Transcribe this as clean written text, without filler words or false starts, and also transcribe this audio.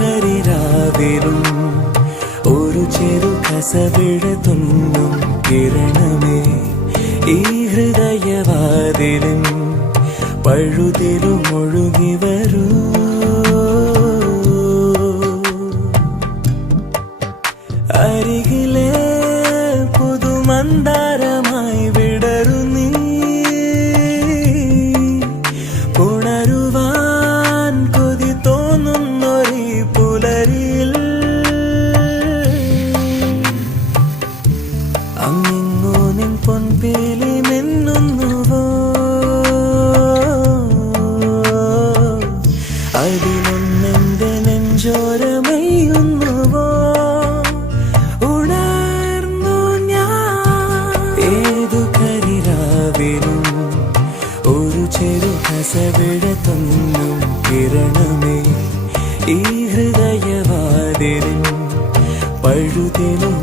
കരിരാവിലും ഒരു ചെറു കസവിടത്തുന്നും കിരണമേ ഈ ഹൃദയവാതിലും പഴുതിലും ഒഴുകി വരൂ. അരികിലെ പുതുമന്ദാരമായി വിടരു നീ, ഉണരുവാൻ കൊതി തോന്നുന്നൊരു പുലരിയിൽ. അങ്ങിങ്ങോ നിൻ പൊൻപേലി മിന്നുന്നുവോ, അതിലൊന്നെന്റെ നെഞ്ചോരമയുന്നുവോ. ഏതു കരിരാവിലും ഒരു ചെറു കസവിടത്തുന്നും കിരണമേ ഈ ഹൃദയവാതിലും പഴുതിലും